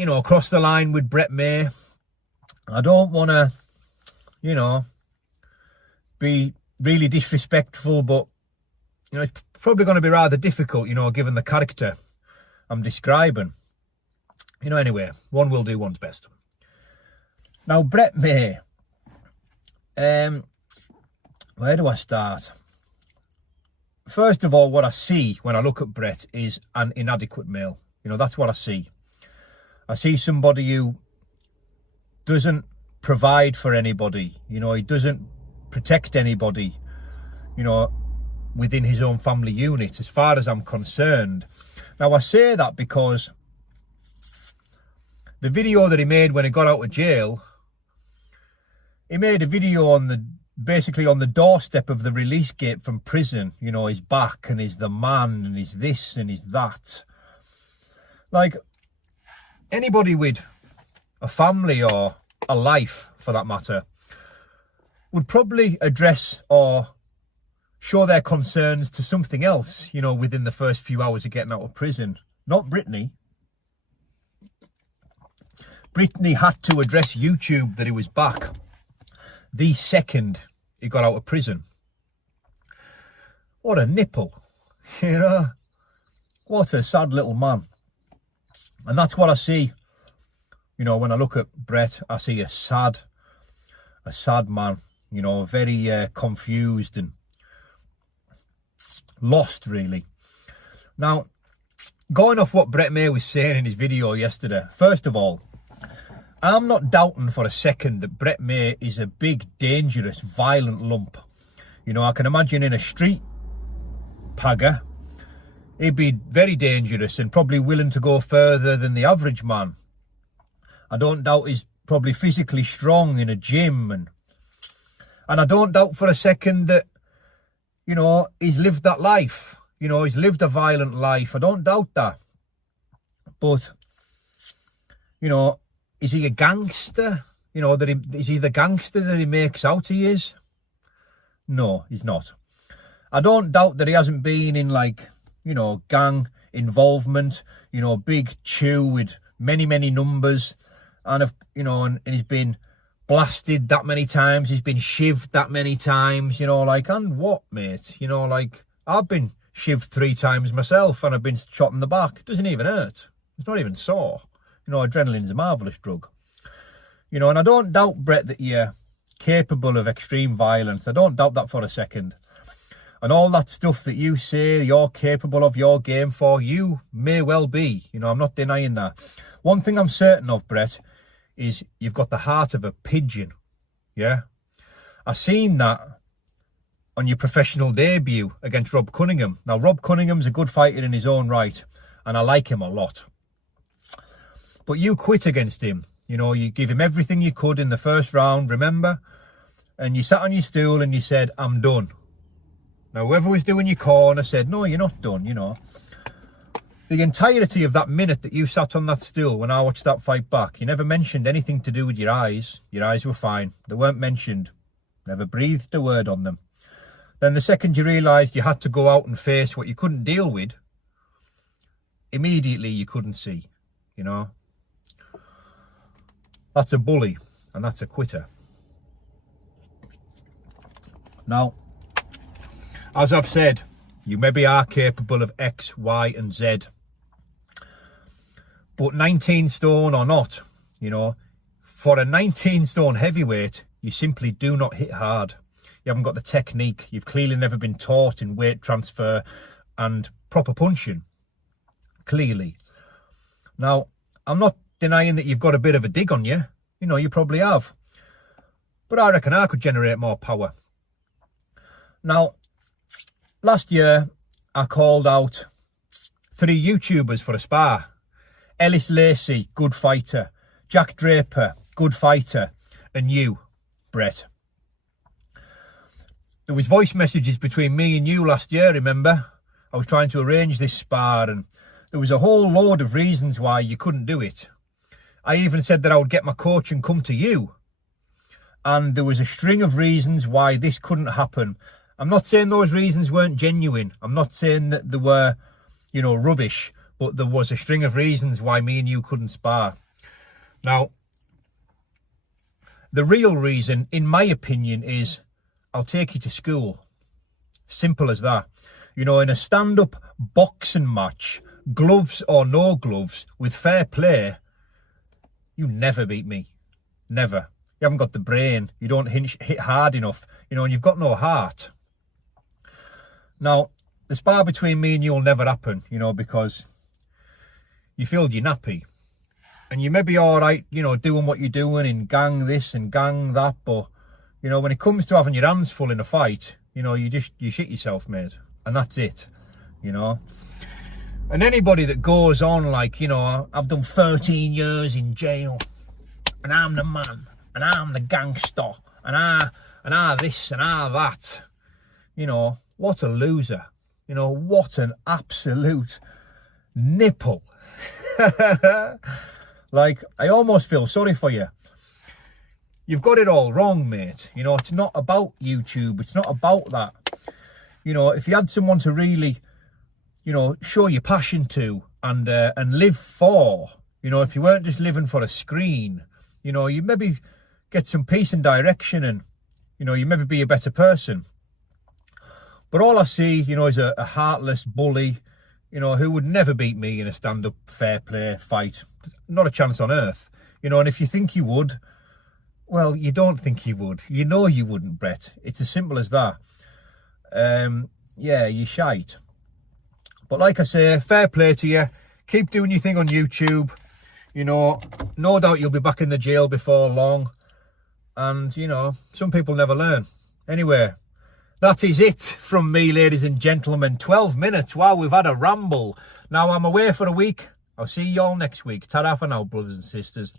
you know, cross the line with Brett May. I don't want to, you know, be really disrespectful, but, you know, it's probably going to be rather difficult, you know, given the character I'm describing. You know, anyway, one will do one's best. Now, Brett May, where do I start? First of all, what I see when I look at Brett is an inadequate male. You know, that's what I see. I see somebody who doesn't provide for anybody. You know, he doesn't protect anybody, you know, within his own family unit, as far as I'm concerned. Now, I say that because the video that he made when he got out of jail, he made a video on the, basically on the doorstep of the release gate from prison. You know, he's back and he's the man and he's this and he's that. Like, anybody with a family or a life, for that matter, would probably address or show their concerns to something else, you know, within the first few hours of getting out of prison. Not Brittany. Brittany had to address YouTube that he was back the second he got out of prison. What a nipple, you know. What a sad little man. And that's what I see, you know, when I look at Brett. I see a sad man, you know, very confused and lost, really. Now, going off what Brett May was saying in his video yesterday, first of all, I'm not doubting for a second that Brett May is a big, dangerous, violent lump. You know, I can imagine in a street pagger, he'd be very dangerous and probably willing to go further than the average man. I don't doubt he's probably physically strong in a gym, and I don't doubt for a second that, you know, he's lived that life. You know, he's lived a violent life. I don't doubt that. But, you know, is he a gangster? You know, is he the gangster that he makes out he is? No, he's not. I don't doubt that he hasn't been in, like, you know, gang involvement, you know, big chew with many, many numbers. And, you know, and he's been blasted that many times. He's been shivved that many times, you know, like, and what, mate? You know, like, I've been shivved 3 times myself and I've been shot in the back. It doesn't even hurt. It's not even sore. You know, adrenaline's a marvellous drug. You know, and I don't doubt, Brett, that you're capable of extreme violence. I don't doubt that for a second. And all that stuff that you say you're capable of, your game for, you may well be. You know, I'm not denying that. One thing I'm certain of, Brett, is you've got the heart of a pigeon. Yeah? I seen that on your professional debut against Rob Cunningham. Now, Rob Cunningham's a good fighter in his own right, and I like him a lot. But you quit against him. You know, you gave him everything you could in the first round, remember? And you sat on your stool and you said, I'm done. Now, whoever was doing your corner said, no, you're not done, you know. The entirety of that minute that you sat on that stool when I watched that fight back, you never mentioned anything to do with your eyes. Your eyes were fine. They weren't mentioned. Never breathed a word on them. Then the second you realised you had to go out and face what you couldn't deal with, immediately you couldn't see, you know. That's a bully, and that's a quitter. Now, as I've said, you maybe are capable of X, Y, and Z. But 19 stone or not, you know, for a 19 stone heavyweight, you simply do not hit hard. You haven't got the technique. You've clearly never been taught in weight transfer and proper punching. Clearly. Now, I'm not denying that you've got a bit of a dig on you. You know, you probably have. But I reckon I could generate more power. Now, last year, I called out 3 YouTubers for a spar. Ellis Lacey, good fighter. Jack Draper, good fighter. And you, Brett. There was voice messages between me and you last year, remember? I was trying to arrange this spar and there was a whole load of reasons why you couldn't do it. I even said that I would get my coach and come to you. And there was a string of reasons why this couldn't happen. I'm not saying those reasons weren't genuine. I'm not saying that they were, you know, rubbish. But there was a string of reasons why me and you couldn't spar. Now, the real reason, in my opinion, is I'll take you to school. Simple as that. You know, in a stand-up boxing match, gloves or no gloves, with fair play, you never beat me. Never. You haven't got the brain. You don't hit hard enough. You know, and you've got no heart. Now, the spar between me and you will never happen, you know, because you filled your nappy. And you may be all right, you know, doing what you're doing in gang this and gang that. But, you know, when it comes to having your hands full in a fight, you know, you shit yourself, mate. And that's it, you know. And anybody that goes on like, you know, I've done 13 years in jail and I'm the man and I'm the gangster and I this and I that, you know, what a loser. You know, what an absolute nipple. Like, I almost feel sorry for you. You've got it all wrong, mate. You know, it's not about YouTube. It's not about that. You know, if you had someone to really, you know, show your passion to and live for, you know, if you weren't just living for a screen, you know, you maybe get some peace and direction and, you know, you maybe be a better person. But all I see, you know, is a heartless bully, you know, who would never beat me in a stand-up fair play fight. Not a chance on earth. You know, and if you think you would, well, you don't think you would. You know you wouldn't, Brett. It's as simple as that. Yeah, you're shite. But like I say, fair play to you. Keep doing your thing on YouTube. You know, no doubt you'll be back in the jail before long. And, you know, some people never learn. Anyway, that is it from me, ladies and gentlemen. 12 minutes. Wow, we've had a ramble. Now I'm away for a week. I'll see you all next week. Ta-ra for now, brothers and sisters.